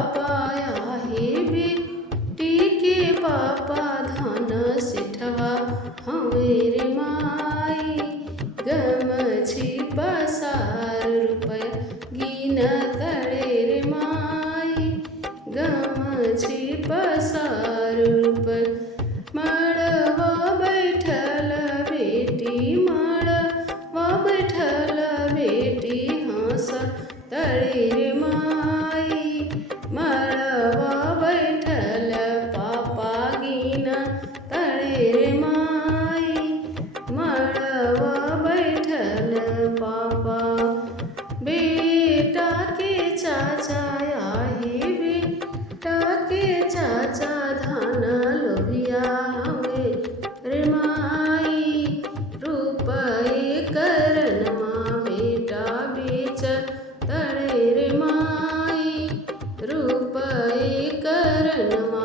पापा आहे बेटी के पापा धन सिठवा हवे रे माई गमछी पसार रुपया गिन तड़े रे माई गमछी पसार रुपया मड़वा बैठल बेटी मड़वा बैठल बेटी हंस तड़े रे माई मड़वा बैठल पापा गिन तड़े रे माई मड़वा बैठल पापा बेटा के चाचा आहे बेटा के चाचा धान लोभिया हवे रे माई रुपये करनमा बेटा बेच तड़े रे माई रुपये करनमा